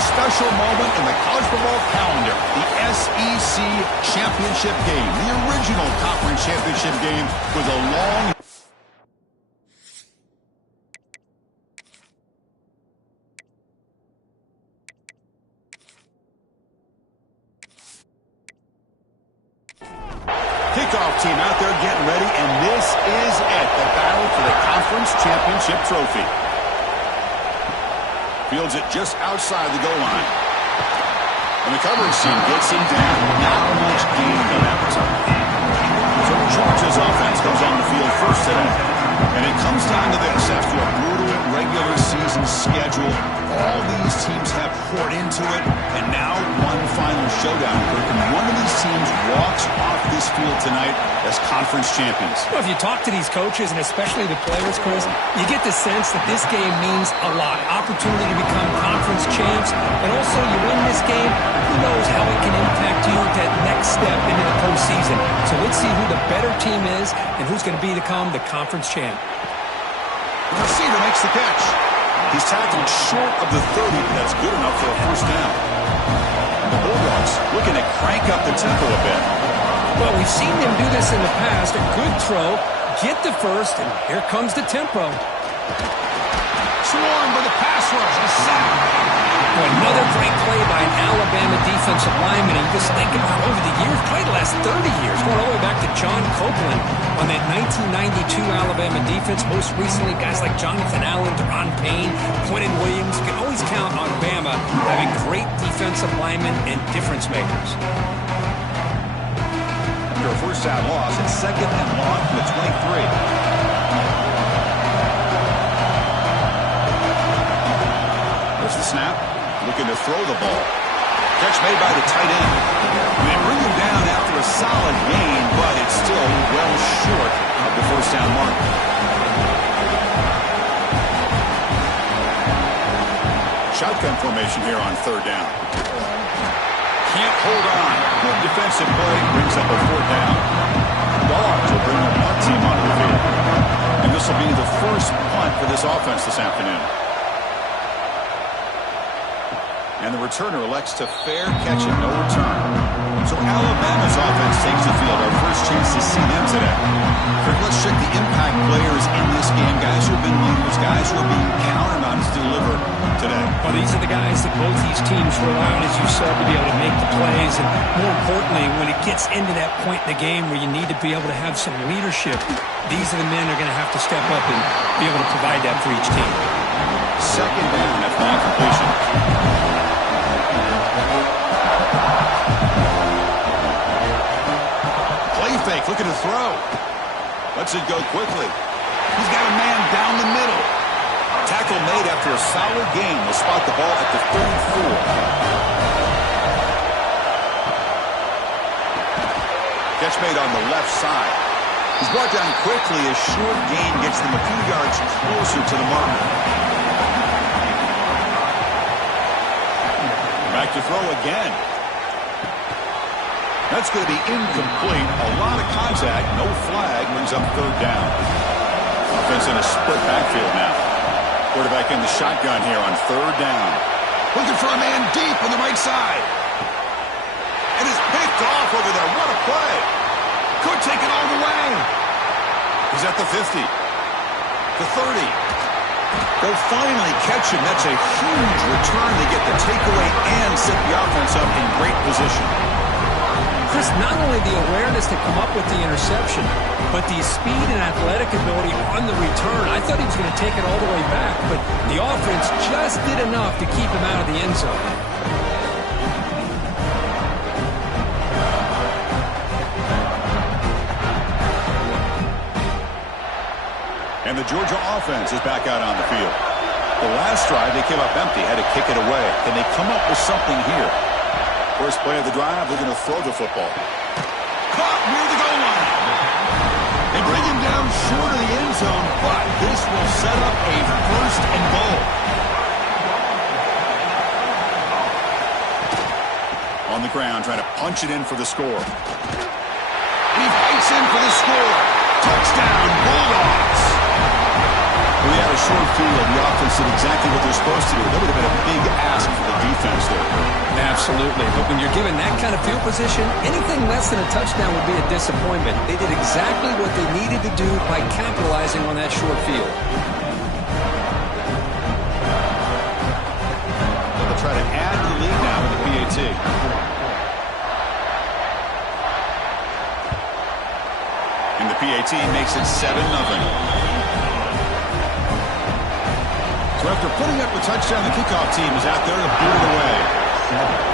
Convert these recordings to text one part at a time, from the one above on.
a special moment in the college football calendar. The SEC Championship game. The original conference championship game with a long... Kickoff team out there getting ready, and this is it. The battle for the conference championship trophy. Fields it just outside the goal line. And the coverage team gets him down. Not much gain on that return. So Georgia's offense goes on the field first today. And it comes down to this. After a brutal regular season schedule, all these teams have poured into it. And now one final showdown. And one of these teams walks off this field tonight as conference champions. Well, if you talk to these coaches, and especially the players, Chris, you get the sense that this game means a lot. Opportunity to become conference champs. And also, you win this game, who knows how it can impact you at that next step into the postseason. So let's see who the better team is and who's going to become the conference champ. The receiver makes the catch. He's tackled short of the 30, but that's good enough for a first down. And the Bulldogs looking to crank up the tempo a bit. Well, we've seen them do this in the past. A good throw, get the first, and here comes the tempo. Swarmed by the pass rush, a sack. Another great play by an Alabama defensive lineman. And just think about over the years, probably the last 30 years, going all the way back to John Copeland on that 1992 Alabama defense. Most recently, guys like Jonathan Allen, Deron Payne, Quentin Williams. You can always count on Bama having great defensive linemen and difference makers. After a first down loss, it's second and long from the 23. There's the snap. Looking to throw the ball. Catch made by the tight end. They bring him down after a solid gain, but it's still well short of the first down mark. Shotgun formation here on third down. Can't hold on. Good defensive play. Brings up a fourth down. Dogs will bring the punt team onto the field. And this will be the first punt for this offense this afternoon. And the returner elects to fair catch it, no return. So Alabama's offense takes the field. Our first chance to see them today. Kirk, let's check the impact players in this game. Guys who have been leaders, guys who are being counted on to deliver today. Well, these are the guys that both these teams rely on, as you said, to be able to make the plays. And more importantly, when it gets into that point in the game where you need to be able to have some leadership, these are the men that are going to have to step up and be able to provide that for each team. Second down after the incompletion. Play fake, looking to throw. Lets it go quickly. He's got a man down the middle. Tackle made after a solid gain. Will spot the ball at the 34. Catch made on the left side. He's brought down quickly. A short gain gets them a few yards closer to the mark. Back to throw again. That's going to be incomplete. A lot of contact. No flag. Brings up third down. Offense in a split backfield now. Quarterback in the shotgun here on third down. Looking for a man deep on the right side. And it's picked off over there. What a play. Could take it all the way. He's at the 50. The 30. They'll finally catch him. That's a huge return. They get the takeaway and set the offense up in great position. Chris, not only the awareness to come up with the interception, but the speed and athletic ability on the return. I thought he was going to take it all the way back, but the offense just did enough to keep him out of the end zone. And the Georgia offense is back out on the field. The last drive, they came up empty, had to kick it away. Can they come up with something here? First play of the drive, they're going to throw the football. Caught near the goal line. They bring him down short of the end zone, but this will set up a first and goal. On the ground, trying to punch it in for the score. And he fights in for the score. Touchdown, Bulldogs. We had a short field. The offense did exactly what they're supposed to do. That would have been a big ask for the defense there. Absolutely. But when you're given that kind of field position, anything less than a touchdown would be a disappointment. They did exactly what they needed to do by capitalizing on that short field. They'll try to add to the lead now with the PAT. And the PAT makes it 7-0. So after putting up a touchdown, the kickoff team is out there to boot it away. 7-0.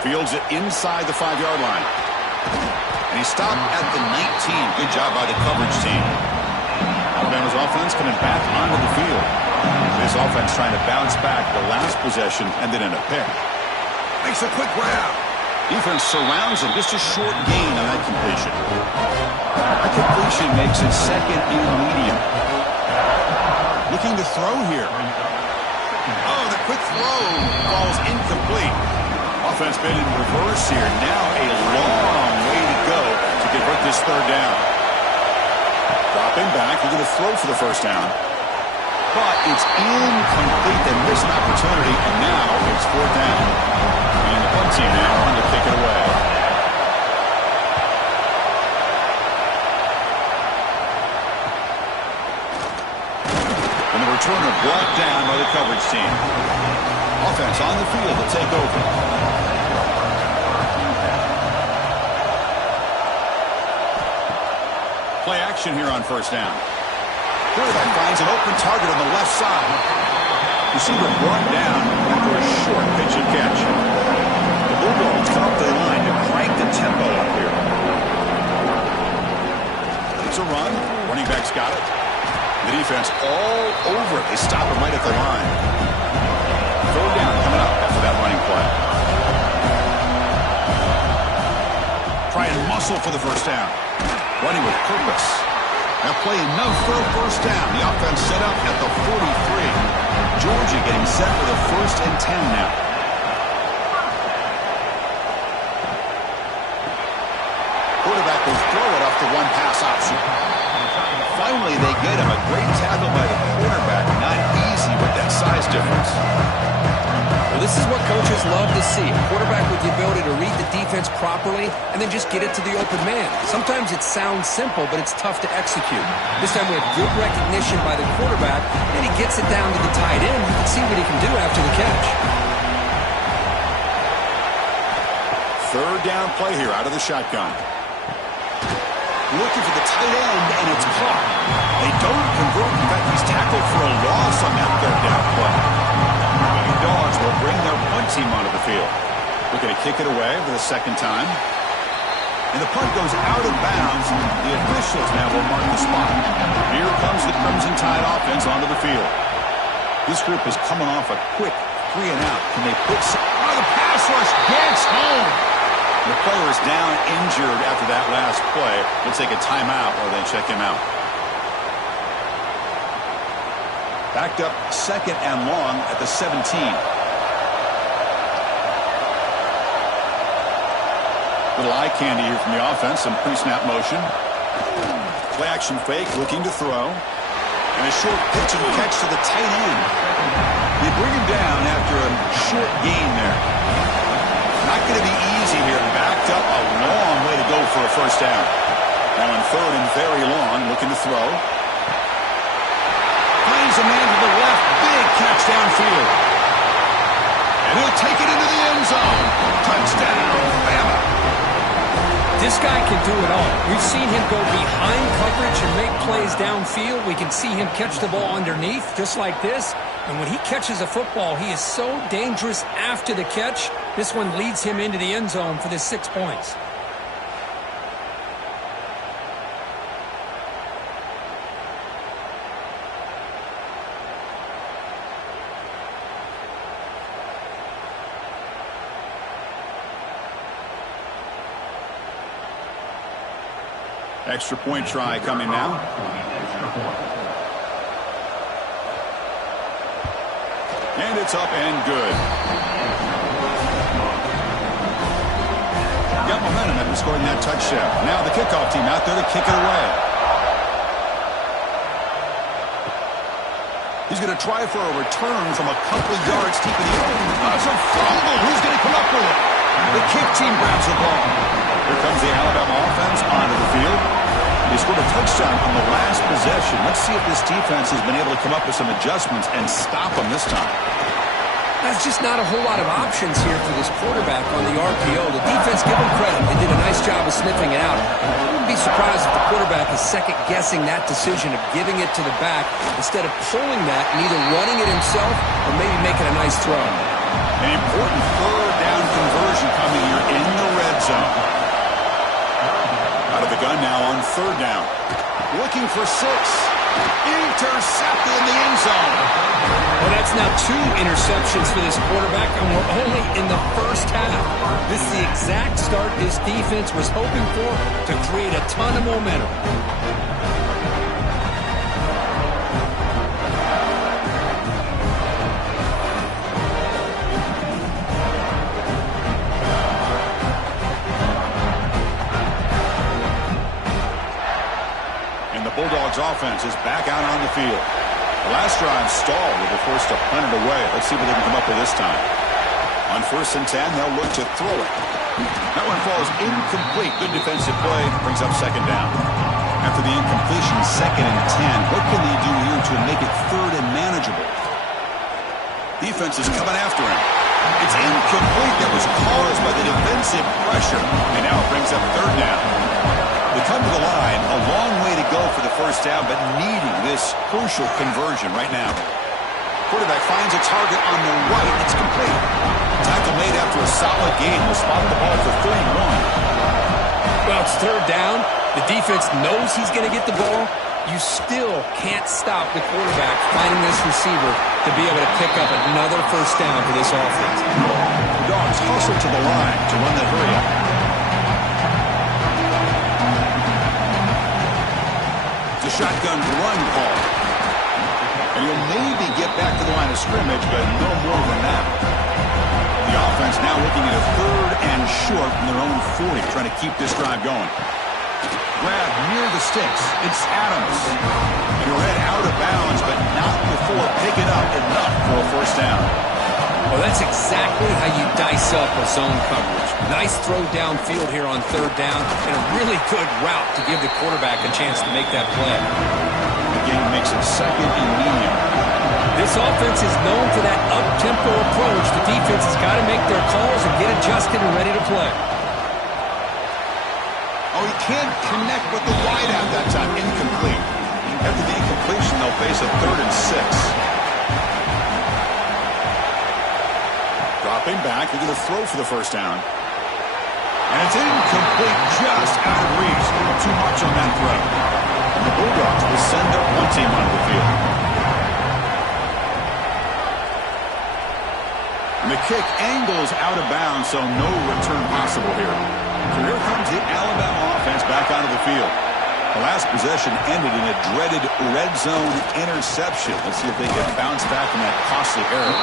Fields it inside the 5-yard line. And he stopped at the 19. Good job by the coverage team. Alabama's offense coming back onto the field. This offense trying to bounce back. The last possession ended in a pick. Makes a quick grab. Defense surrounds him. Just a short gain on that completion. That completion makes it second and medium. Looking to throw here. Oh, the quick throw falls incomplete. Offense been in reverse here. Now a long way to go to convert this third down. Dropping back. We're going to throw for the first down. But it's incomplete. They missed an opportunity, and now it's fourth down. And the punt team now on to kick it away. Returner brought down by the coverage team. Offense on the field to take over. Play action here on first down. Quarterback finds an open target on the left side. Receiver brought down after a short pitch and catch. The Bulldogs come up to the line to crank the tempo up here. It's a run. Running back's got it. The defense all over it. They stop him right at the line. Third down coming up after that running play. Try and muscle for the first down. Running with purpose. Now play enough for a first down. The offense set up at the 43. Georgia getting set for the 1st and 10 now. Quarterback will throw it off the one pass option. Finally, they get him. A great tackle by the quarterback. Not easy with that size difference. Well, this is what coaches love to see. A quarterback with the ability to read the defense properly and then just get it to the open man. Sometimes it sounds simple, but it's tough to execute. This time we have good recognition by the quarterback, and he gets it down to the tight end. You can see what he can do after the catch. Third down play here out of the shotgun. Looking for the tight end, and it's caught. They don't convert. In fact, he's tackled for a loss on that third down play. The Dogs will bring their punt team onto the field. Looking to kick it away for the second time. And the punt goes out of bounds. The officials now will mark the spot. Here comes the Crimson Tide offense onto the field. This group is coming off a quick 3-and-out. Can they put some... Oh, the pass rush gets home. The player is down injured after that last play. We'll take a timeout or then check him out. Backed up second and long at the 17. Little eye candy here from the offense. Some pre-snap motion. Play action fake, looking to throw. And a short pitch and catch to the tight end. They bring him down after a short gain there. Not going to be easy here. Backed up a long way to go for a first down. Now in third and very long, looking to throw. Finds a man to the left. Big catch downfield. And he'll take it into the end zone. Touchdown, Bama. This guy can do it all. We've seen him go behind coverage and make plays downfield. We can see him catch the ball underneath, just like this. And when he catches a football, he is so dangerous after the catch. This one leads him into the end zone for the 6 points. Extra point try coming now. And it's up and good. Got momentum after scoring that touchdown. Now the kickoff team out there to kick it away. He's going to try for a return from a couple of yards deep in the open. It's a fumble. Who's going to come up with it? The kick team grabs the ball. Here comes the Alabama offense onto the field. They scored a touchdown on the last possession. Let's see if this defense has been able to come up with some adjustments and stop them this time. That's just not a whole lot of options here for this quarterback on the RPO. The defense, give them credit. They did a nice job of sniffing it out. I wouldn't be surprised if the quarterback is second-guessing that decision of giving it to the back instead of pulling that and either running it himself or maybe making a nice throw. An important third down conversion coming here in the red zone. Out of the gun now on third down. Looking for 6. Intercepted in the end zone. Well, that's now 2 interceptions for this quarterback, and we're only in the first half. This is the exact start this defense was hoping for to create a ton of momentum. Bulldogs offense is back out on the field. The last drive stalled. They were forced to punt it away. Let's see what they can come up with this time. On 1st and 10, they'll look to throw it. That one falls incomplete. Good defensive play. Brings up 2nd down. After the incompletion, 2nd and 10. What can they do here to make it 3rd and manageable? Defense is coming after him. It's incomplete. That was caused by the defensive pressure. And now it brings up 3rd down. They come to the line, a long way to go for the 1st down, but needing this crucial conversion right now. Quarterback finds a target on the right. It's complete. Tackle made after a solid game. Will spot the ball for 31. Well, it's 3rd down. The defense knows he's going to get the ball. You still can't stop the quarterback finding this receiver to be able to pick up another 1st down for this offense. The Dogs hustle to the line to run that hurry up. Shotgun run call. And he'll maybe get back to the line of scrimmage, but no more than that. The offense now looking at a 3rd and short from their own 40, trying to keep this drive going. Grab near the sticks. It's Adams. And he ran out of bounds, but not before picking up enough for a 1st down. Well, that's exactly how you dice up a zone coverage. Nice throw downfield here on 3rd down, and a really good route to give the quarterback a chance to make that play. The game makes it 2nd and medium. This offense is known for that up-tempo approach. The defense has got to make their calls and get adjusted and ready to play. Oh, he can't connect with the wideout that time. Incomplete. After the incompletion, they'll face a 3rd and 6. Dropping back, they're going to throw for the 1st down. And it's incomplete, just out of reach. A little too much on that throw. And the Bulldogs will send their punt team onto the field. And the kick angles out of bounds, so no return possible here. So here comes the Alabama offense back onto the field. The last possession ended in a dreaded red zone interception. Let's see if they can bounce back from that costly error.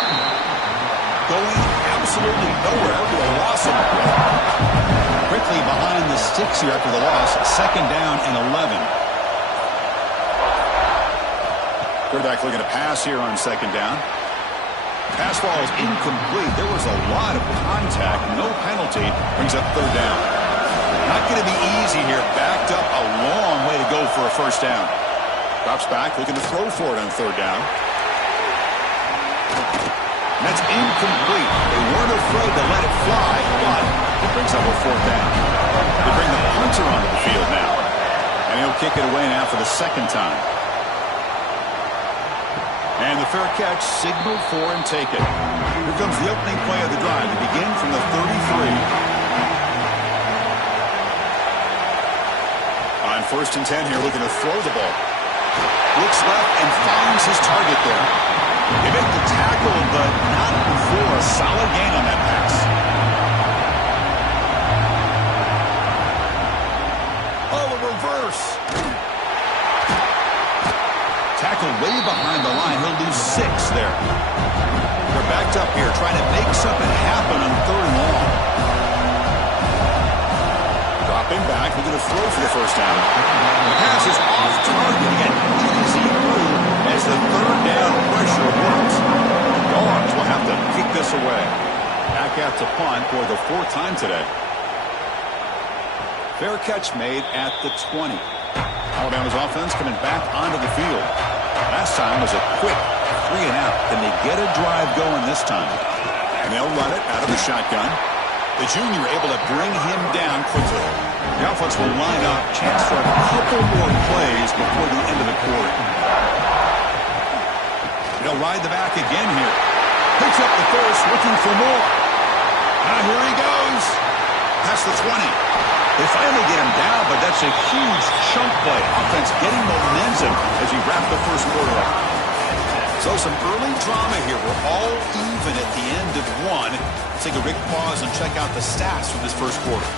Going absolutely nowhere with a loss on the play. Quickly behind the sticks here after the loss. 2nd down and 11. Quarterback looking to pass here on 2nd down. Pass ball is incomplete. There was a lot of contact. No penalty. Brings up 3rd down. Not going to be easy here. Backed up a long way to go for a 1st down. Drops back, looking to throw for it on 3rd down. And that's incomplete. They weren't afraid to let it fly, but it brings up a 4th down. They bring the punter onto the field now. And he'll kick it away now for the 2nd time. And the fair catch signaled for and taken. Here comes the opening play of the drive. They begin from the 33. On 1st and 10 here, looking to throw the ball. Looks left and finds his target there. They make the tackle, but not before a solid gain on that pass. Oh, a reverse. Tackle way behind the line. He'll lose 6 there. They're backed up here, trying to make something happen on 3rd and long. Dropping back, they're going to throw for the 1st down. The pass is off target. Again, easy move as the 3rd down pressure way. Back out to punt for the 4th time today. Fair catch made at the 20. Alabama's offense coming back onto the field. Last time was a quick 3 and out. Can they get a drive going this time? And they'll run it out of the shotgun. The junior able to bring him down quickly. The offense will line up. Chance for a couple more plays before the end of the quarter. They'll ride the back again here. Picks up the first, looking for more. Now here he goes. Past the 20. They finally get him down, but that's a huge chunk play. Offense getting momentum as we wrap the first quarter up. So some early drama here. We're all even at the end of one. Let's take a big pause and check out the stats from this first quarter.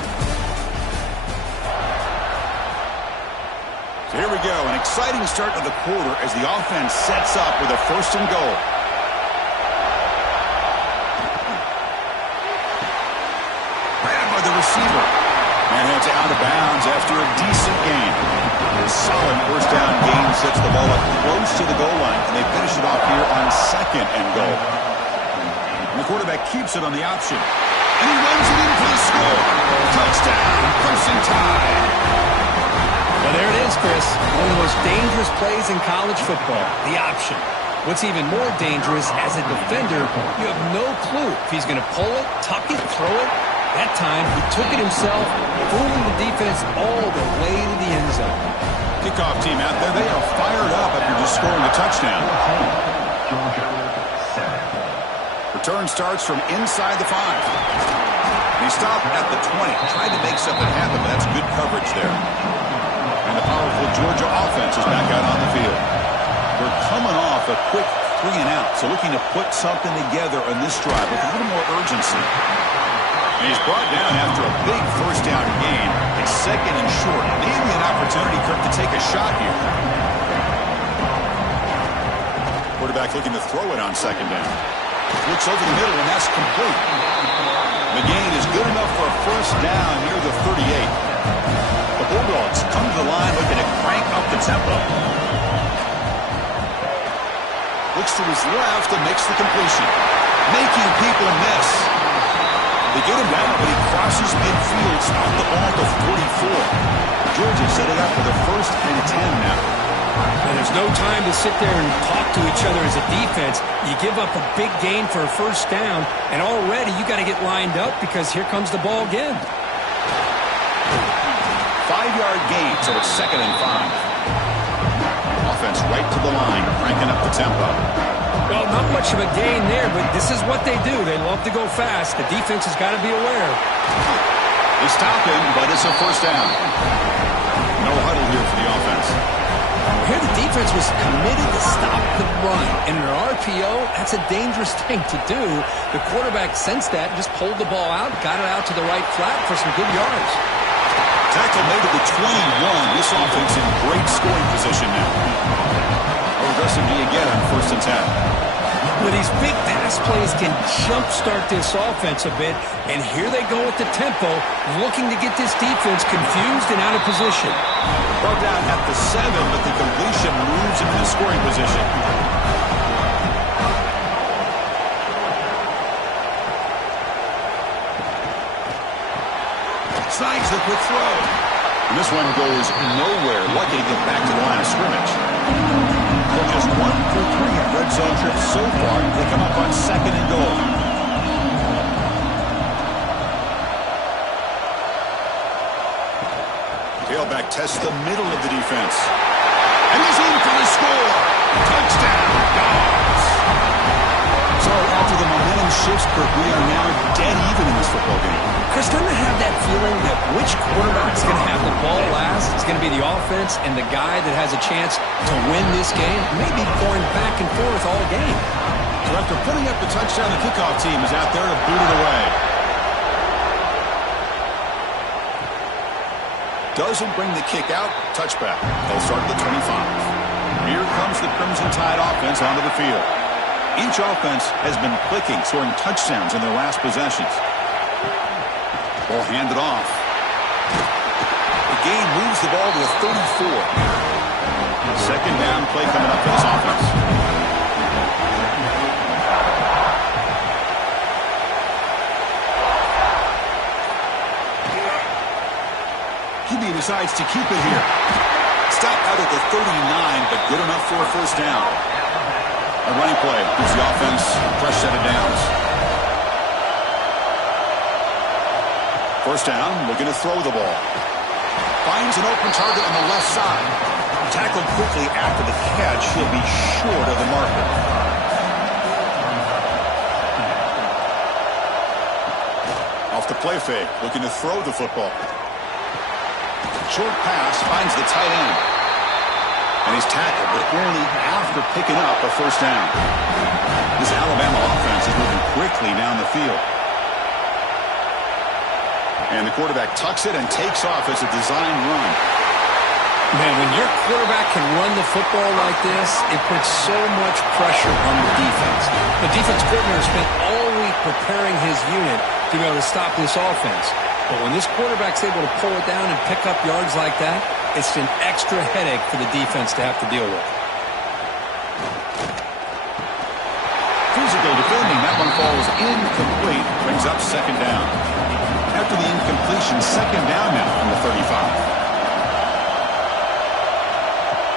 So here we go. An exciting start to the quarter as the offense sets up with a 1st and goal. Ran by the receiver. And it's out of bounds after a decent gain. A solid 1st down gain sets the ball up close to the goal line. And they finish it off here on 2nd and goal. And the quarterback keeps it on the option. And he runs it in for the score. Touchdown, Crimson Tide. Well, there it is, Chris. One of the most dangerous plays in college football, the option. What's even more dangerous, as a defender, you have no clue if he's going to pull it, tuck it, throw it. That time, he took it himself, fooling the defense all the way to the end zone. Kickoff team out there, they are fired up after just scoring a touchdown. Return starts from inside the 5. He stopped at the 20, tried to make something happen, but that's good coverage there. And the powerful Georgia offense is back out on the field. We're coming off a quick 3 and out, so looking to put something together on this drive with a little more urgency. And he's brought down after a big 1st down gain. It's 2nd and short. Maybe an opportunity, Kirk, to take a shot here. Quarterback looking to throw it on 2nd down. Looks over the middle, and that's complete. The gain is good enough for a 1st down near the 38. The Bulldogs come to the line looking to crank up the tempo. Looks to his left and makes the completion. Making people miss. They get him down, but he crosses midfield, stopped the ball at the 44. Georgia set it up for the 1st and 10 now. And there's no time to sit there and talk to each other as a defense. You give up a big gain for a 1st down, and already you got to get lined up because here comes the ball again. 5-yard gain, so it's 2nd and 5. Offense right to the line, cranking up the tempo. Well, not much of a gain there, but this is what they do. They love to go fast. The defense has got to be aware. They stop him, but it's a 1st down. No huddle here for the offense. Here the defense was committed to stop the run. And in an RPO, that's a dangerous thing to do. The quarterback sensed that and just pulled the ball out, got it out to the right flat for some good yards. Tackle made at the 21. This offense in great scoring position now. Aggressively again on 1st and 10. Well, these big pass plays can jumpstart this offense a bit, and here they go with the tempo, looking to get this defense confused and out of position. Brought down at the 7, but the completion moves into the scoring position. Signs the quick throw. And this one goes nowhere. Lucky to get back to the line of scrimmage. So just 1 for 3 in red zone trips so far. They come up on 2nd and goal. Tailback tests the middle of the defense. And he's in for the score. Touchdown, Dogs. So after the momentum shifts, Kirk, we are now dead even in this football game. Chris, doesn't it have that feeling that which quarterback's going to have the ball last? It's going to be the offense, and the guy that has a chance to win this game may be going back and forth all game. So after putting up the touchdown, the kickoff team is out there to boot it away. Doesn't bring the kick out. Touchback. They'll start at the 25. Here comes the Crimson Tide offense onto the field. Each offense has been clicking, scoring touchdowns in their last possessions. Ball handed off. The game moves the ball to the 34. 2nd down play coming up for this offense. chance to keep it here. Stop out at the 39, but good enough for a first down. A running play gives the offense a fresh set of downs. First down, looking to throw the ball. Finds an open target on the left side. Tackled quickly after the catch. He'll be short of the marker. Off the play fake, looking to throw the football. Short pass, finds the tight end. And he's tackled, but only after picking up a first down. This Alabama offense is moving quickly down the field. And the quarterback tucks it and takes off as a design run. Man, when your quarterback can run the football like this, it puts so much pressure on the defense. The defense coordinator spent all week preparing his unit to be able to stop this offense. But when this quarterback's able to pull it down and pick up yards like that, it's an extra headache for the defense to have to deal with. Physical defending. That one falls incomplete. Brings up second down. After the incompletion, second down now from the 35.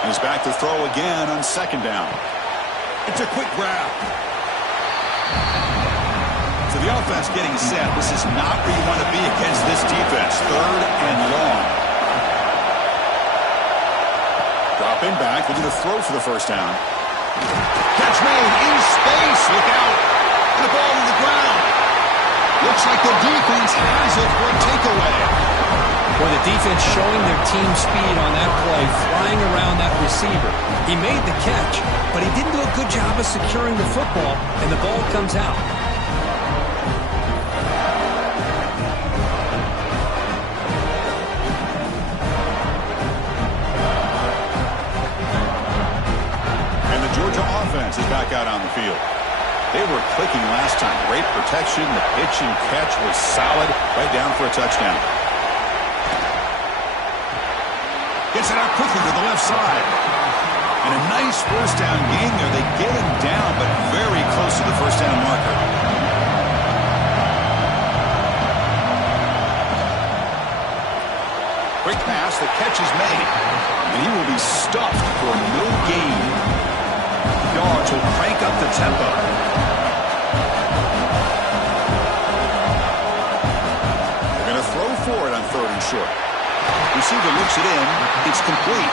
He's back to throw again on second down. It's a quick grab. So the offense getting set. This is not where you want to be against this defense. Third and long. Dropping back, looking to throw for the first down. Catch made in space. Look out. And the ball to the ground. Looks like the defense has it for a takeaway. Boy, the defense showing their team speed on that play, flying around that receiver. He made the catch, but he didn't do a good job of securing the football, and the ball comes out. And the Georgia offense is back out on the field. They were clicking last time. Great protection. The pitch and catch was solid. Right down for a touchdown. Gets it out quickly to the left side. And a nice first down gain there. They get him down, but very close to the first down marker. Quick pass. The catch is made. And he will be stuffed for no gain. Dogs will crank up the tempo. They're going to throw for it on third and short. Receiver looks it in. It's complete.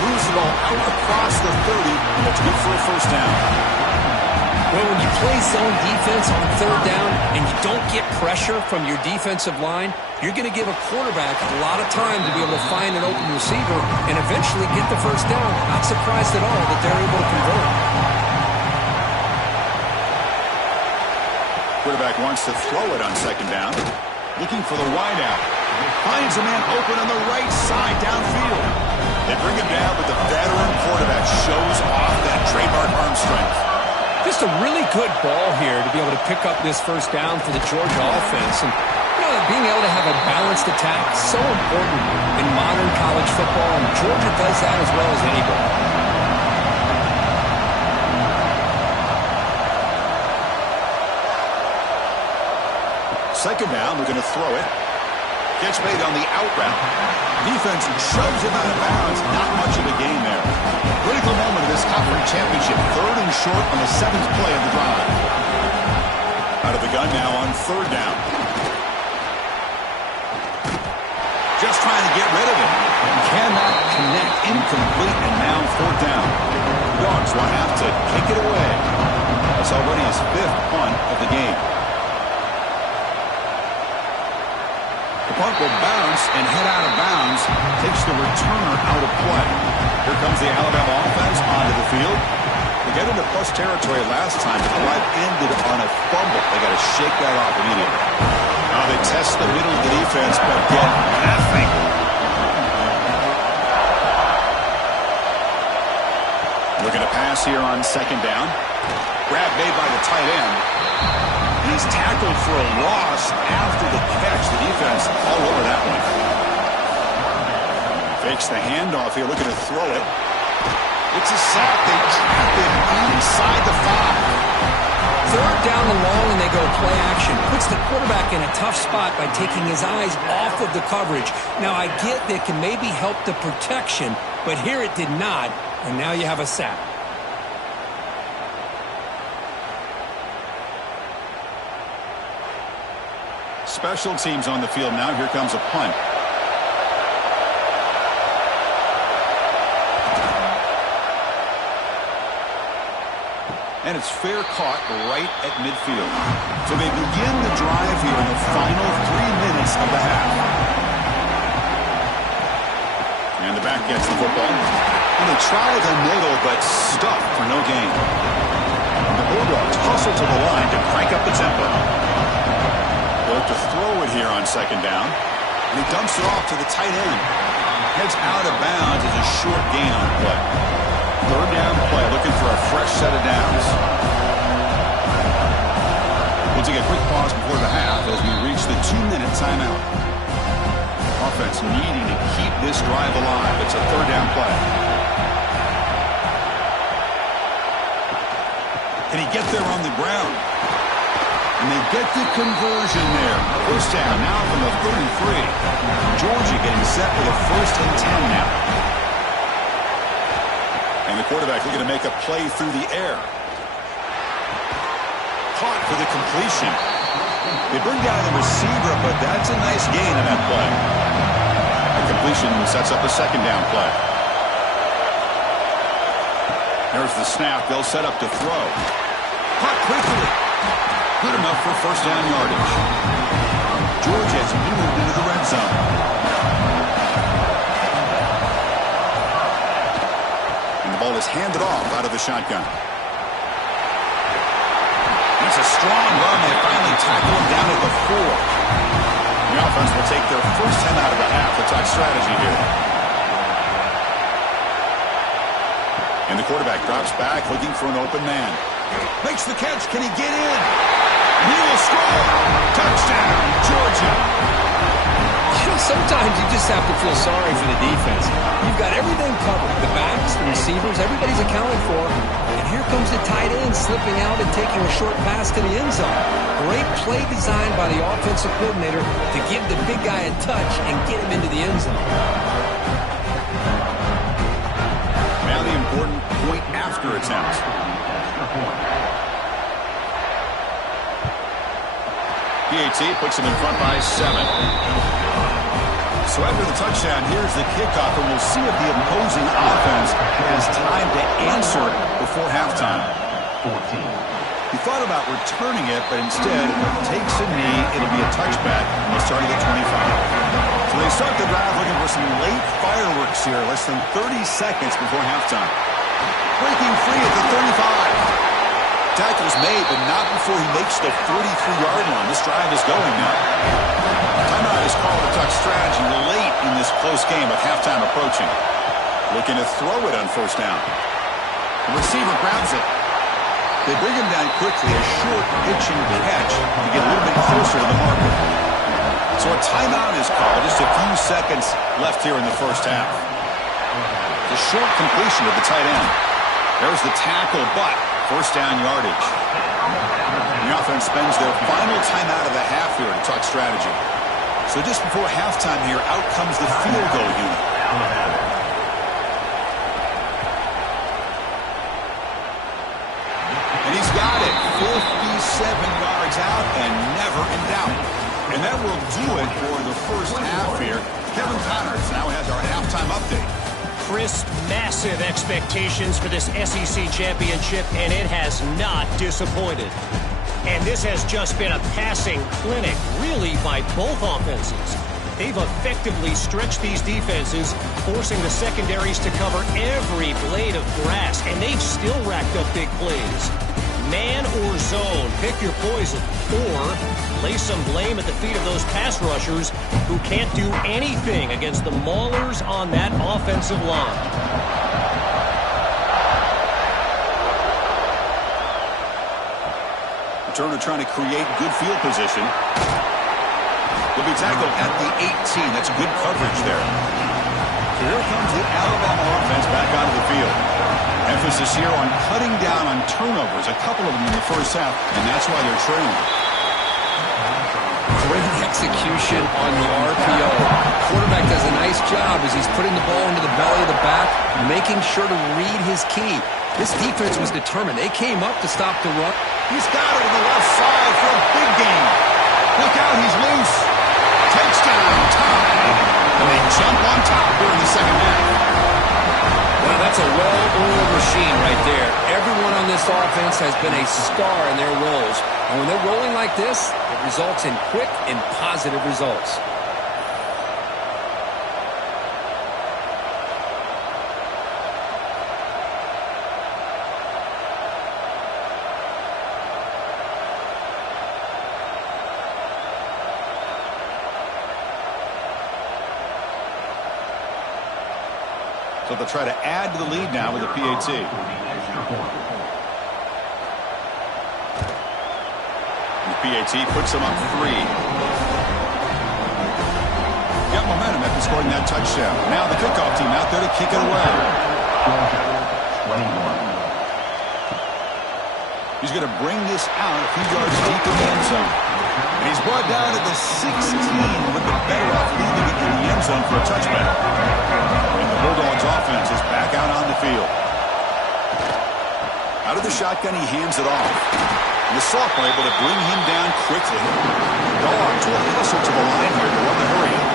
Moves the ball out across the 30. That's good for a first down. Well, when you play zone defense on third down and you don't get pressure from your defensive line, you're going to give a quarterback a lot of time to be able to find an open receiver and eventually get the first down. Not surprised at all that they're able to convert. Quarterback wants to throw it on second down. Looking for the wideout. Finds a man open on the right side downfield. They bring him down, but the veteran quarterback shows off that trademark arm strength. Just a really good ball here to be able to pick up this first down for the Georgia offense. And, you know, being able to have a balanced attack is so important in modern college football, and Georgia does that as well as anybody. Second down, we're going to throw it. Gets made on the out route. Defense shoves him out of bounds. Not much of a gain there. Critical moment of this conference championship. Third and short on the 7th play of the drive. Out of the gun now on third down. Just trying to get rid of it. Cannot connect. Incomplete, and now fourth down. The Dogs will have to kick it away. That's already his 5th punt of the game. The punt will bounce and head out of bounds. Takes the returner out of play. Here comes the Alabama offense onto the field. They got into plus territory last time, but the drive ended on a fumble. They got to shake that off immediately. Now they test the middle of the defense, but get nothing. Looking to pass here on second down. Grab made by the tight end. He's tackled for a loss after the catch. The defense all over that one. Fakes the handoff here, looking to throw it. It's a sack. They trap him inside the 5. Third down and long, and they go go play action. Puts the quarterback in a tough spot by taking his eyes off of the coverage. Now, I get that can maybe help the protection, but here it did not, and now you have a sack. Special teams on the field now. Here comes a punt. And it's fair caught right at midfield. So they begin the drive here in the final 3 minutes of the half. And the back gets the football. And they try the middle, but stuffed for no gain. The Bulldogs hustle to the line to crank up the tempo. They look to throw it here on second down. And he dumps it off to the tight end. Heads out of bounds as a short gain on the play. Third down play, looking for a fresh set of downs. We'll take a quick pause before the half as we reach the 2-minute timeout. Offense needing to keep this drive alive. It's a third down play. Can he get there on the ground? And they get the conversion there. First down now from the 33. Georgia getting set for the 1st and 10 now. And the quarterback looking to make a play through the air. Caught for the completion. They bring down the receiver, but that's a nice gain on that play. The completion sets up a second down play. There's the snap. They'll set up to throw. Caught quickly. Good enough for first down yardage. Georgia has moved into the red zone. Ball is handed off out of the shotgun. It's a strong run. They finally tackle him down at the 4. The offense will take their first 10 out of the half. It's on strategy here. And the quarterback drops back looking for an open man. Makes the catch. Can he get in? He will score. Touchdown, Georgia. Sometimes you just have to feel sorry for the defense. You've got everything covered. The backs, the receivers, everybody's accounted for. And here comes the tight end slipping out and taking a short pass to the end zone. Great play design by the offensive coordinator to give the big guy a touch and get him into the end zone. Now the important point after attempt. PAT puts him in front by 7. So after the touchdown, here's the kickoff, and we'll see if the opposing offense has time to answer before halftime. He thought about returning it, but instead takes a knee. It'll be a touchback, and they'll start at the 25. So they start the drive looking for some late fireworks here, less than 30 seconds before halftime. Breaking free at the 35. Tackle's made, but not before he makes the 43-yard line. This drive is going now. Timeout is called to talk strategy late in this close game with halftime approaching. Looking to throw it on first down. The receiver grabs it. They bring him down quickly, a short pitch and catch to get a little bit closer to the marker. So a timeout is called, just a few seconds left here in the first half. The short completion of the tight end. There's the tackle, but first down yardage. The offense spends their final timeout of the half here to talk strategy. So just before halftime here, out comes the field goal unit. And he's got it. 57 yards out and never in doubt. And that will do it for the first half here. Kevin Connors now has our halftime update. Chris, massive expectations for this SEC championship, and it has not disappointed. And this has just been a passing clinic, really, by both offenses. They've effectively stretched these defenses, forcing the secondaries to cover every blade of grass, and they've still racked up big plays. Man or zone, pick your poison, or lay some blame at the feet of those pass rushers who can't do anything against the maulers on that offensive line. Turner trying to create good field position. Will be tackled at the 18. That's good coverage there. So here comes the Alabama offense back onto the field. Emphasis here on cutting down on turnovers, a couple of them in the first half, and that's why they're trailing. Great execution on the RPO. Quarterback does a nice job as he's putting the ball into the belly of the back, making sure to read his key. This defense was determined. They came up to stop the run. He's got it on the left side for a big gain. Look out, he's loose. Takes down, time. And they jump on top here in the second half. Well, that's a well-oiled machine right there. Everyone on this offense has been a star in their roles. And when they're rolling like this, it results in quick and positive results. So they'll try to add to the lead now with a PAT. The PAT puts them up 3. Got momentum after scoring that touchdown. Now the kickoff team out there to kick it away. He's going to bring this out a few yards deep in the end zone. And he's brought down to the 16 with the better off leaving it in the end zone for a touchback. And the Bulldogs offense is back out on the field. Out of the shotgun, he hands it off. And the sophomore able to bring him down quickly. Dogs will hustle to the line here to run the hurry up.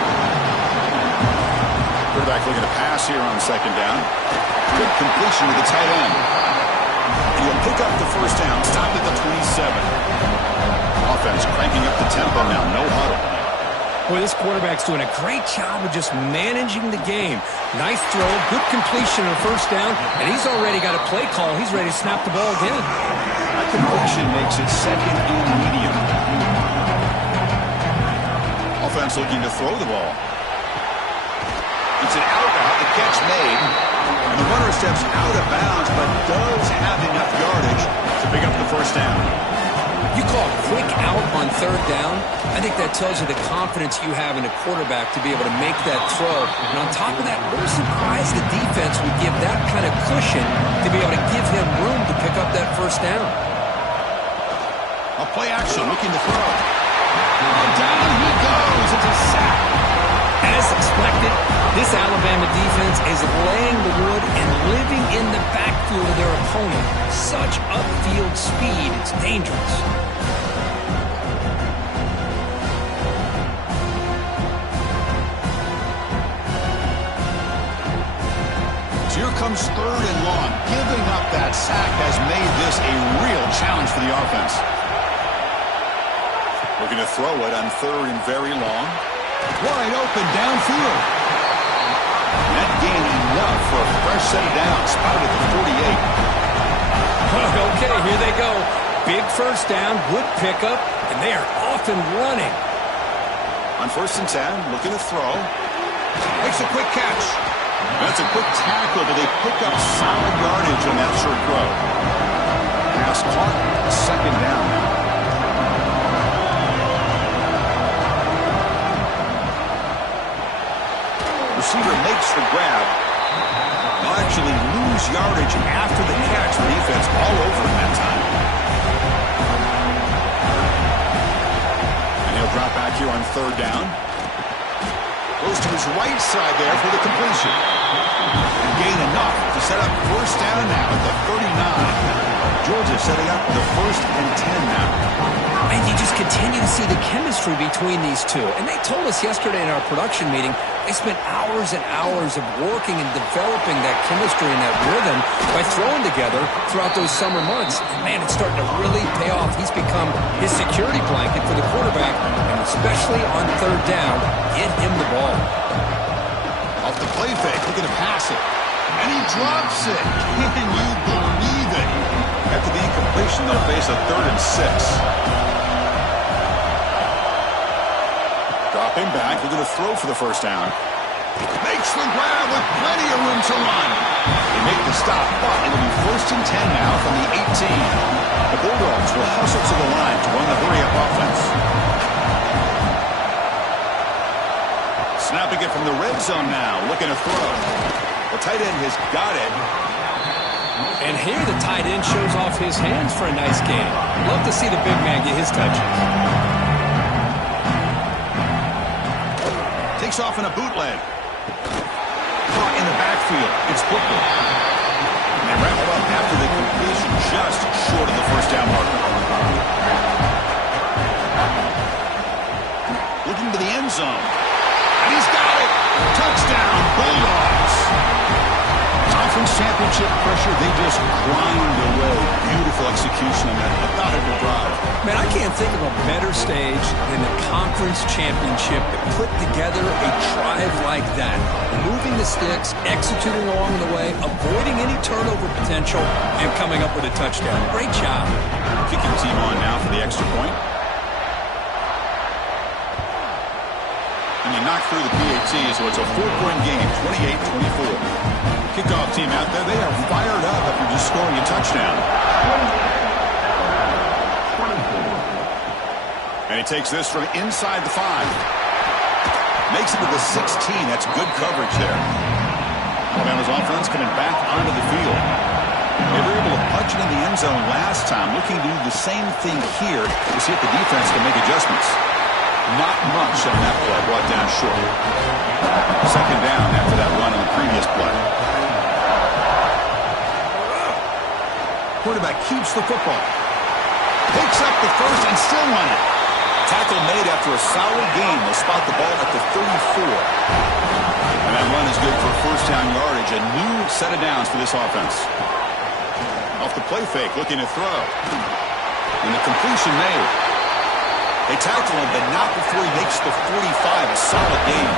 Quarterback looking to pass here on second down. Good completion to the tight end. And he'll pick up the first down. Stopped at the 27. Offense cranking up the tempo now. No huddle. Boy, this quarterback's doing a great job of just managing the game. Nice throw, good completion on first down, and he's already got a play call. He's ready to snap the ball again. That completion makes it second and medium. Offense looking to throw the ball. It's an out route, the catch made. And the runner steps out of bounds, but does have enough yardage to pick up the first down. You call a quick out on third down, I think that tells you the confidence you have in a quarterback to be able to make that throw. And on top of that, a little surprised the defense would give that kind of cushion to be able to give him room to pick up that first down. A play action, looking to throw. Down he goes. It's a sack. As expected, this Alabama defense is laying the wood and living in the backfield of their opponent. Such upfield speed, it's dangerous. So here comes third and long. Giving up that sack has made this a real challenge for the offense. Looking to throw it on third and very long. Wide open downfield. That gain enough for a fresh set of downs. Spotted at the 48. Okay, here they go. Big first down, good pickup, and they are off and running. On first and 10, looking to throw. Makes a quick catch. That's a quick tackle, but they pick up solid yardage on that short throw. Pass caught, second down now. Receiver makes the grab. They'll actually lose yardage after the catch. The defense all over him that time. And he'll drop back here on third down. Goes to his right side there for the completion. And gain enough to set up first down now at the 39. Georgia setting up the first and 10 now. And you just continue to see the chemistry between these two. And they told us yesterday in our production meeting, they spent hours and hours of working and developing that chemistry and that rhythm by throwing together throughout those summer months. And man, it's starting to really pay off. He's become his security blanket for the quarterback, and especially on third down, get him the ball. Off the play fake, looking to pass it. And he drops it. Can you believe it? After the incompletion, they'll face a 3rd and 6. Dropping back, looking to throw for the first down. Makes the grab with plenty of room to run. They make the stop, but it'll be first and 10 now from the 18. The Bulldogs will hustle to the line to run the hurry-up offense. Snapping it from the red zone now, looking to throw. The tight end has got it. And here the tight end shows off his hands for a nice game. Love to see the big man get his touches. takes off in a bootleg. Caught in the backfield. It's Booker. And they wrap it up after the completion, just short of the first down marker. Looking to the end zone. And he's got it. Touchdown, Bulldogs. Conference championship pressure, they just grind away. Beautiful execution on that methodical drive. Man, I can't think of a better stage than the conference championship to put together a drive like that. Moving the sticks, executing along the way, avoiding any turnover potential, and coming up with a touchdown. Great job. Kicking team on now for the extra point. And you knock through the PAT, so it's a 4-point game, 28-24. Kickoff team out there, they are fired up after just scoring a touchdown. And he takes this from inside the 5. Makes it to the 16. That's good coverage there. Alabama's offense coming back onto the field. They were able to punch it in the end zone last time, looking to do the same thing here to see if the defense can make adjustments. Not much on that play, brought down short. Second down after that run on the previous play. Quarterback keeps the football. Picks up the first and still running. Tackle made after a solid gain. They'll spot the ball at the 34. And that run is good for first down yardage. A new set of downs for this offense. Off the play fake, looking to throw. And the completion made. They tackle him, but not before he makes the 45. A solid gain.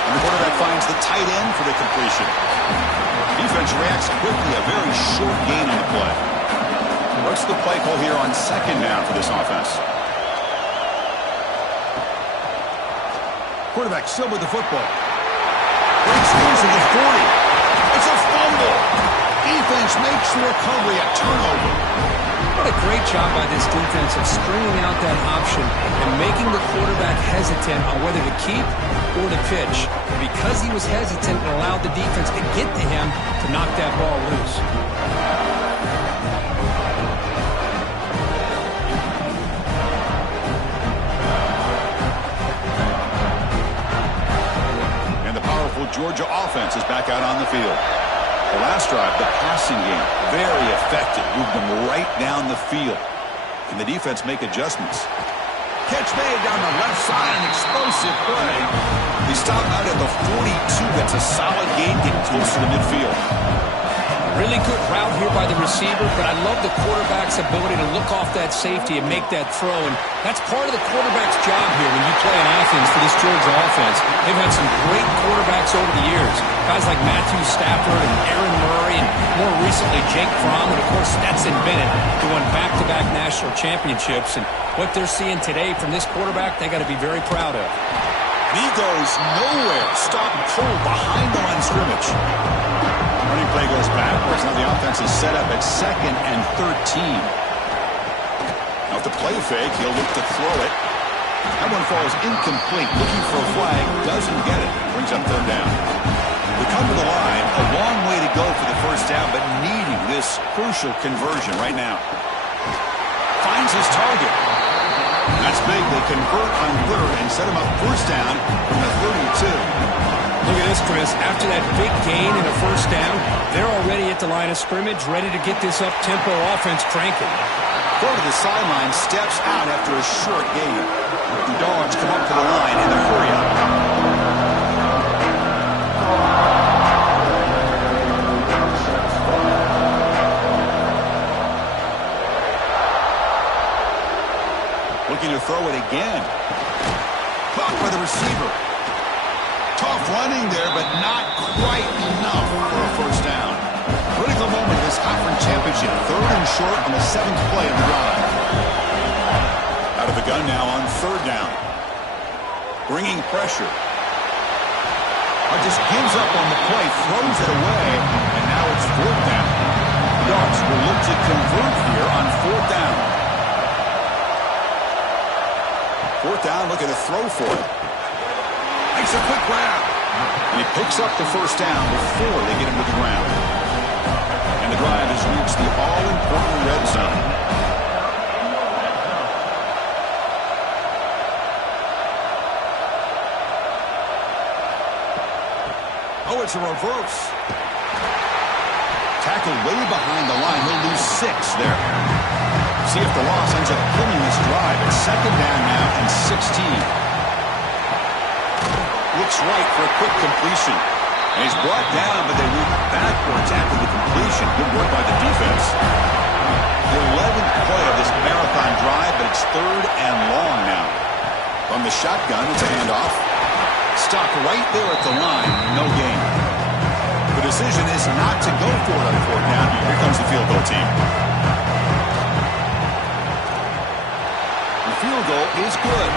And the quarterback finds the tight end for the completion. Defense reacts quickly. A very short gain on the play. What's the play call here on second down for this offense? Quarterback still with the football. Breaks loose at the 40. It's a fumble. Defense makes the recovery, a turnover. What a great job by this defense of stringing out that option and making the quarterback hesitant on whether to keep or to pitch. Because he was hesitant, it allowed the defense to get to him to knock that ball loose. And the powerful Georgia offense is back out on the field. The last drive, the passing game, very effective. Moved them right down the field. Can the defense make adjustments? Catch made down the left side, an explosive play. They stop out at the 42. That's a solid gain, getting close to the midfield. Really good route here by the receiver, but I love the quarterback's ability to look off that safety and make that throw. And that's part of the quarterback's job here when you play in Athens for this Georgia offense. They've had some great quarterbacks over the years. Guys like Matthew Stafford and Aaron Murray, and more recently Jake Fromm, and of course Stetson Bennett, who won back-to-back national championships. And what they're seeing today from this quarterback, they got to be very proud of. He goes nowhere. Stop cold behind the line of scrimmage. Running play goes backwards. Now the offense is set up at 2nd and 13. Now with the play fake, he'll look to throw it. That one falls incomplete. Looking for a flag, doesn't get it. Brings up third down. We come to the line, a long way to go for the first down, but needing this crucial conversion right now. Finds his target. That's big. They convert on third and set him up first down from the 32. Look at this, Chris. After that big gain and a first down, they're already at the line of scrimmage, ready to get this up-tempo offense cranking. Go to the sideline, steps out after a short gain. The Dogs come up to the line in the hurry-up. Looking to throw it again. Caught by the receiver. Tough running there, but not quite enough for a first down. Critical moment of this conference championship. 3rd and short on the 7th play of the drive. Out of the gun now on 3rd down. Bringing pressure. Just gives up on the play, throws it away, and now it's 4th down. Dogs will look to convert here on 4th down. 4th down, looking to throw for it. Makes a quick grab. And he picks up the first down before they get him to the ground. And the drive has reached the all-important red zone. Oh, it's a reverse. Tackled way behind the line. He'll lose 6 there. See if the loss ends up killing this drive. It's second down now and 16. Looks right for a quick completion. And he's brought down, but they move backwards after the completion. Good work by the defense. The 11th play of this marathon drive, but it's third and long now. From the shotgun, it's a handoff. Stopped right there at the line. No gain. The decision is not to go for it on 4th down. Here comes the field goal team. The field goal is good.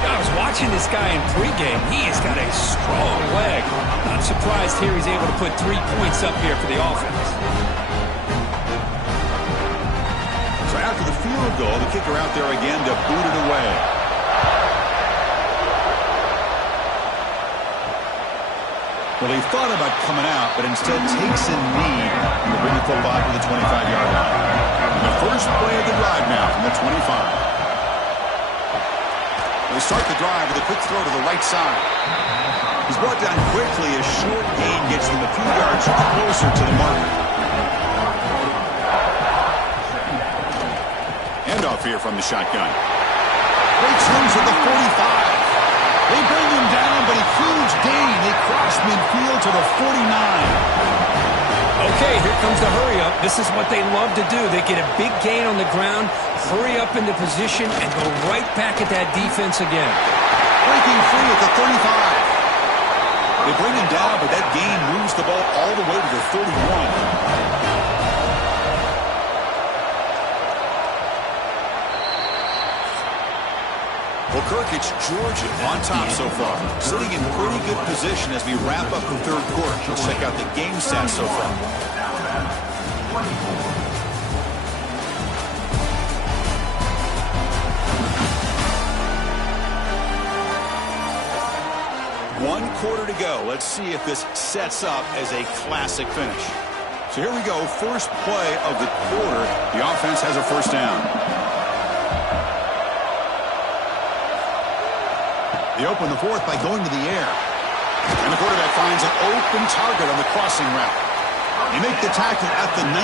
I was watching this guy in pregame. He has got a strong leg. I'm not surprised here he's able to put 3 points up here for the offense. So after the field goal, the kicker out there again to boot it away. Well, he thought about coming out, but instead takes a knee to bring the football to the 25-yard line. And the first play of the drive now from the 25. They start the drive with a quick throw to the right side. He's brought down quickly. A short gain gets them a few yards closer to the mark. Handoff here from the shotgun. Breaks loose at the 45. They bring him down, but a huge gain. They cross midfield to the 49. Okay, here comes the hurry up. This is what they love to do. They get a big gain on the ground, hurry up into position, and go right back at that defense again. Breaking free at the 35. They bring him down, but that gain moves the ball all the way to the 31. Well, Kirk, it's Georgia on top so far. Sitting in pretty good position as we wrap up the third quarter. Let's check out the game stats so far. One quarter to go. Let's see if this sets up as a classic finish. So here we go. First play of the quarter. The offense has a first down. They open the fourth by going to the air. And the quarterback finds an open target on the crossing route. They make the tackle at the 19,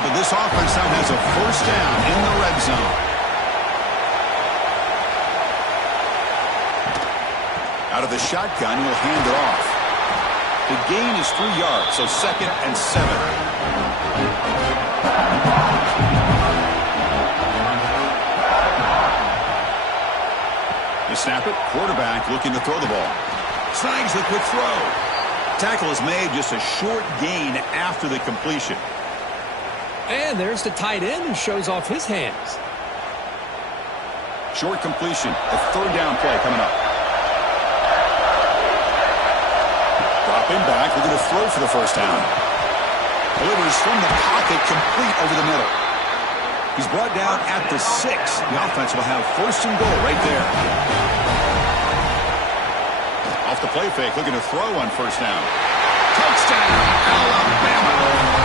but this offense now has a first down in the red zone. Out of the shotgun, he'll hand it off. The gain is 3 yards, so 2nd and 7. They snap it. Quarterback looking to throw the ball. Snags the quick throw. Tackle is made, just a short gain after the completion. And there's the tight end who shows off his hands. Short completion. A third down play coming up. Dropping back. We're going to throw for the first down. Delivers from the pocket, complete over the middle. He's brought down at the 6. The offense will have first and goal right there. Off the play fake, looking to throw on first down. Touchdown, Alabama.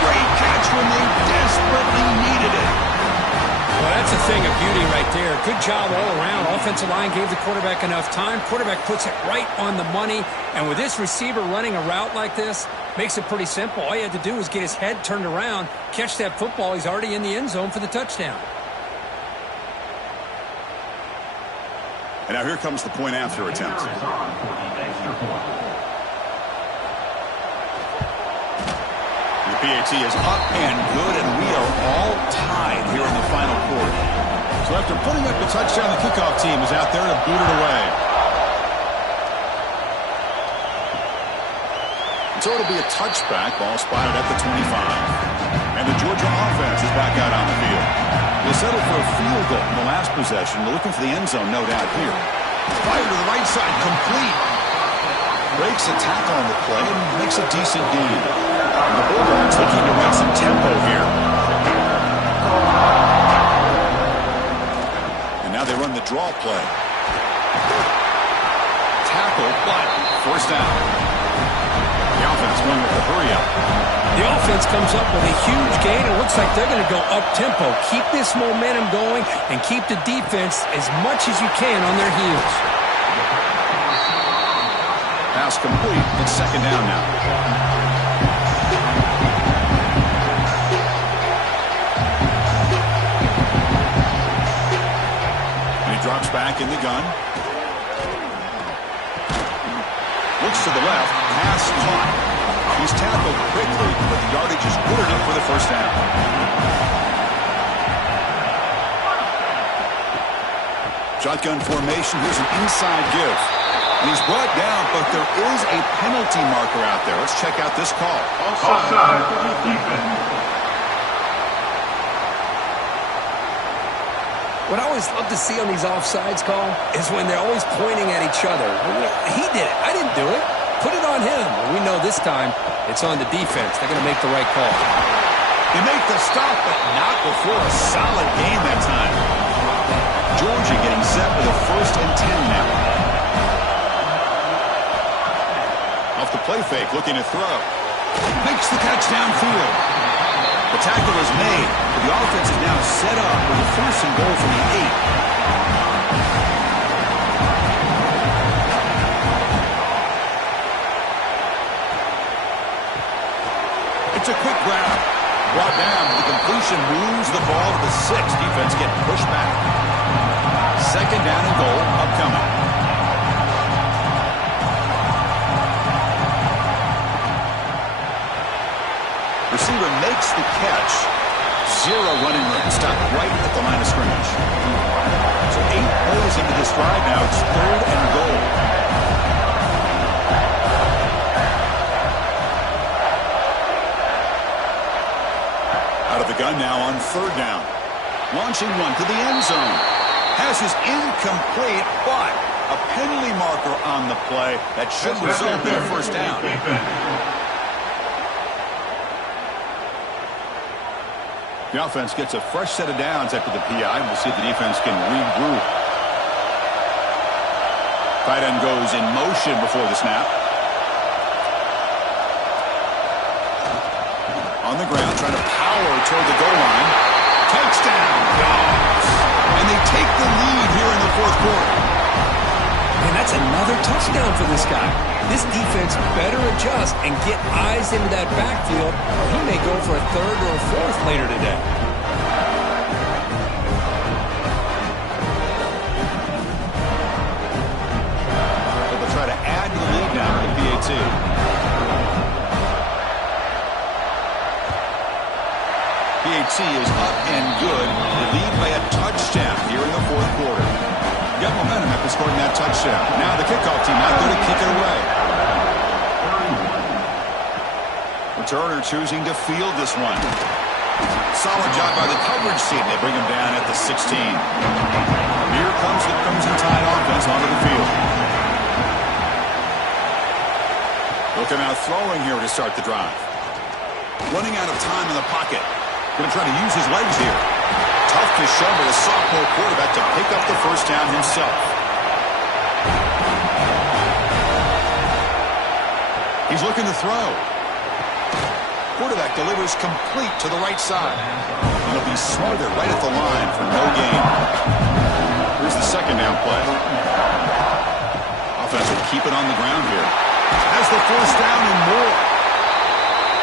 Great catch when they desperately needed it. Well, that's a thing of beauty right there. Good job all around. Offensive line gave the quarterback enough time. Quarterback puts it right on the money. And with this receiver running a route like this, makes it pretty simple. All you had to do was get his head turned around, catch that football. He's already in the end zone for the touchdown. And now here comes the point after attempt. The PAT is up and good, and we are all tied here in the final quarter. So after putting up the touchdown, the kickoff team is out there to boot it away. So it'll be a touchback. Ball spotted at the 25. And the Georgia offense is back out on the field. They settled for a field goal in the last possession. They're looking for the end zone, no doubt, here. Fire to the right side, complete. Breaks a tackle on the play and makes a decent gain. And the Bulldogs looking to run some tempo here. And now they run the draw play. Tackle, but first down. The offense going with the hurry-up. The offense comes up with a huge gain. It looks like they're going to go up-tempo. Keep this momentum going and keep the defense as much as you can on their heels. Pass pass complete. It's second down now. And he drops back in the gun. Looks to the left. Pass caught. He's tackled quickly, but the yardage is good enough for the first down. Shotgun formation. Here's an inside give. And he's brought down, but there is a penalty marker out there. Let's check out this call. Offside for the defense. What I always love to see on these offsides call is when they're always pointing at each other. He did it. I didn't do it. Put it on him. Well, we know this time it's on the defense. They're going to make the right call. They make the stop, but not before a solid gain that time. Georgia getting set with a 1st and 10 now. Off the play fake, looking to throw. Makes the catch downfield. The tackle is made, but the offense is now set up with a 1st and goal from the 8. It's a quick grab. Brought down. The completion moves the ball to the 6. Defense getting pushed back. Second down and goal upcoming. Receiver makes the catch. 0 running room. Stopped right at the line of scrimmage. So 8 plays into this drive now. It's 3rd and goal. Out of the gun now on 3rd down. Launching one to the end zone. Pass is incomplete, but a penalty marker on the play that should result in a first down. The offense gets a fresh set of downs after the PI. We'll see if the defense can regroup. Tight end goes in motion before the snap. On the ground, trying to power toward the goal line. Touchdown, Dogs! And they take the lead here in the 4th quarter. And that's another touchdown for this guy. This defense better adjust and get eyes into that backfield, or he may go for a 3rd or a 4th later today. They'll try to add to the lead now with the PAT. PAT is up and good. They lead by a touchdown here in the 4th quarter. Got momentum after scoring that touchdown. Now the kickoff team out there to kick it away. Returner choosing to field this one. Solid job by the coverage team. They bring him down at the 16. Here comes the Crimson Tide offense onto the field. Looking out throwing here to start the drive. Running out of time in the pocket. Going to try to use his legs here. Tough to show with a sophomore quarterback to pick up the first down himself. He's looking to throw. Quarterback delivers complete to the right side. And he'll be smothered right at the line for no gain. Here's the second down play. Offense will keep it on the ground here. Has the first down and more.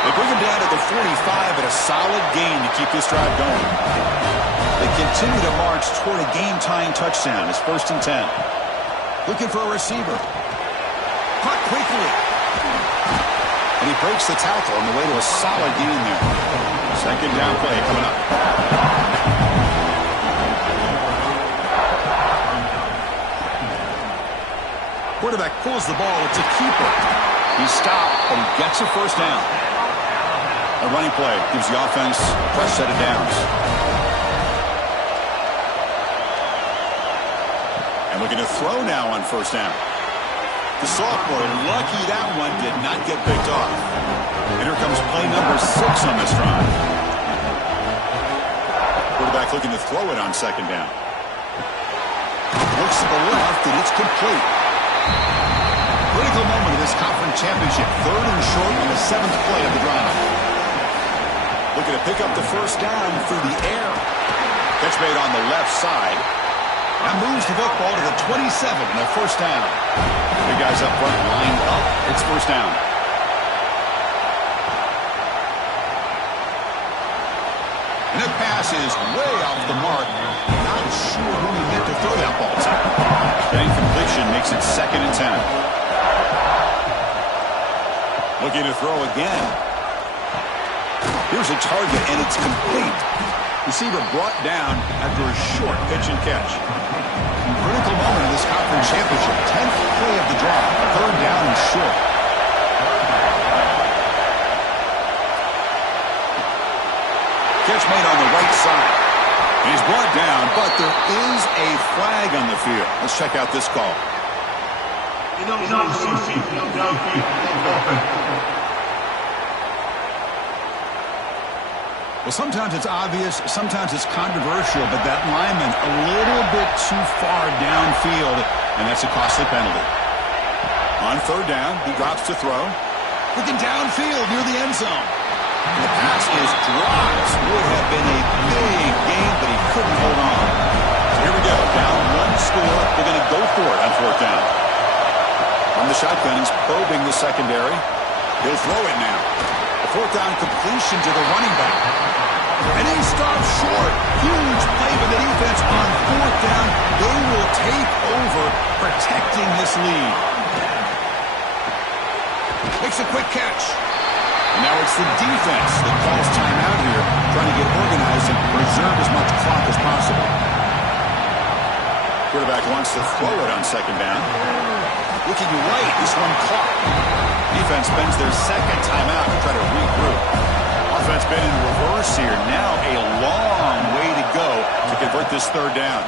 They bring him down to the 45 at a solid gain to keep this drive going. They continue to march toward a game-tying touchdown. It's 1st and 10. Looking for a receiver. Caught quickly. And he breaks the tackle on the way to a solid gain there. Second down play coming up. Quarterback pulls the ball. It's a keeper. He's stopped, but he gets a first down. A running play gives the offense a fresh set of downs. And looking to throw now on first down. The sophomore, lucky that one did not get picked off. And here comes play number 6 on this drive. Quarterback looking to throw it on second down. Looks to the left, and it's complete. Critical moment of this conference championship. 3rd and short on the 7th play of the drive. Looking to pick up the first down through the air. Catch made on the left side. Now moves the football to the 27 and a first down. The guys up front lined up. It's first down. And that pass is way off the mark. Not sure who he meant to throw that ball to. The incompletion makes it 2nd and 10. Looking to throw again. Here's a target, and it's complete. Receiver brought down after a short pitch and catch. Critical moment in this conference championship. 10th play of the drive. 3rd down and short. Catch made on the right side. He's brought down, but there is a flag on the field. Let's check out this call. Well, sometimes it's obvious, sometimes it's controversial, but that lineman a little bit too far downfield, and that's a costly penalty. On 3rd down, he drops to throw. Looking downfield near the end zone. And the pass is dropped. Would have been a big gain, but he couldn't hold on. So here we go. Down 1 score. They're going to go for it on 4th down. From the shotgun, he's probing the secondary. He'll throw it now. A 4th down completion to the running back. And he stops short. Huge play by the defense on 4th down. They will take over, protecting this lead. Makes a quick catch. And now it's the defense that calls timeout here, trying to get organized and preserve as much clock as possible. Quarterback wants to throw it on 2nd down. Looking right, this one caught. Defense spends their 2nd timeout to try to regroup. Offense been in reverse here. Now a long way to go to convert this 3rd down.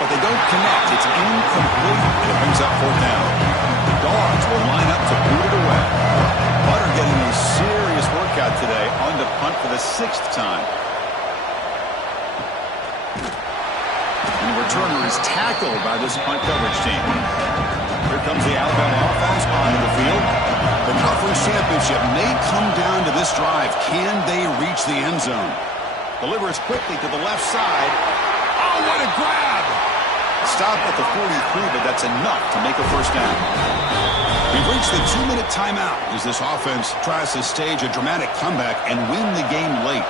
But they don't connect. It's incomplete, and it brings up 4th down. The Dogs will line up to boot it away. Butter getting a serious workout today on the punt for the 6th time. And the returner is tackled by this punt coverage team. Here comes the Alabama offense onto the field. The conference championship may come down to this drive. Can they reach the end zone? Delivers quickly to the left side. Oh, what a grab! Stop at the 43, but that's enough to make a first down. We've reached the 2-minute timeout as this offense tries to stage a dramatic comeback and win the game late.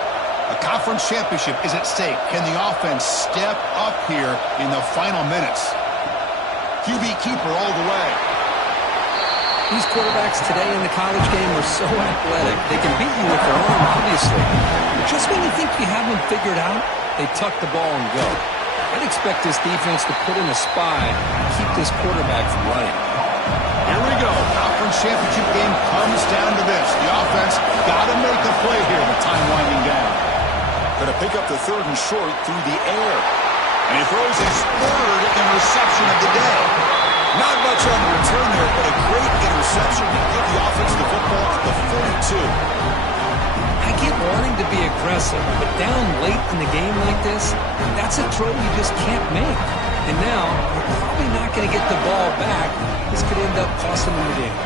A conference championship is at stake. Can the offense step up here in the final minutes? QB keeper all the way. These quarterbacks today in the college game are so athletic. They can beat you with their arm, obviously. Just when you think you have them figured out, they tuck the ball and go. I'd expect this defense to put in a spy and keep this quarterback from running. Here we go. Conference championship game comes down to this. The offense got to make a play here with time winding down. Going to pick up the 3rd and short through the air. And he throws his 3rd interception of the day. Not much on the return there, but a great interception to give the offense the football at the 42. I get wanting to be aggressive, but down late in the game like this, that's a throw you just can't make. And now, you're probably not going to get the ball back. This could end up costing them the game.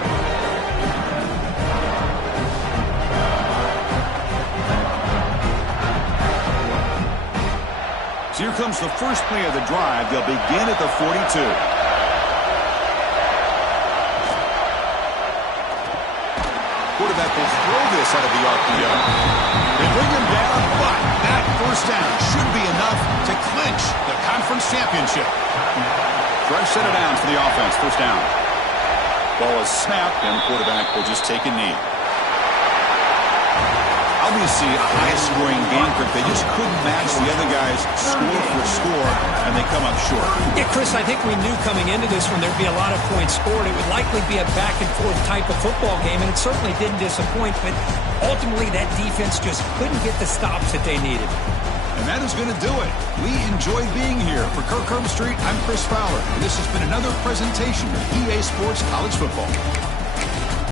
So here comes the first play of the drive. They'll begin at the 42. Quarterback will throw this out of the RPO. They bring him down, but that first down should be enough to clinch the conference championship. Fresh set of downs for the offense. First down. Ball is snapped, and the quarterback will just take a knee. Obviously, a high-scoring game, but they just couldn't match the other guys score for score, and they come up short. Yeah, Chris, I think we knew coming into this one there'd be a lot of points scored. It would likely be a back-and-forth type of football game, and it certainly didn't disappoint, but ultimately that defense just couldn't get the stops that they needed. And that is going to do it. We enjoyed being here. For Kirk Herbstreit, I'm Chris Fowler, and this has been another presentation of EA Sports College Football.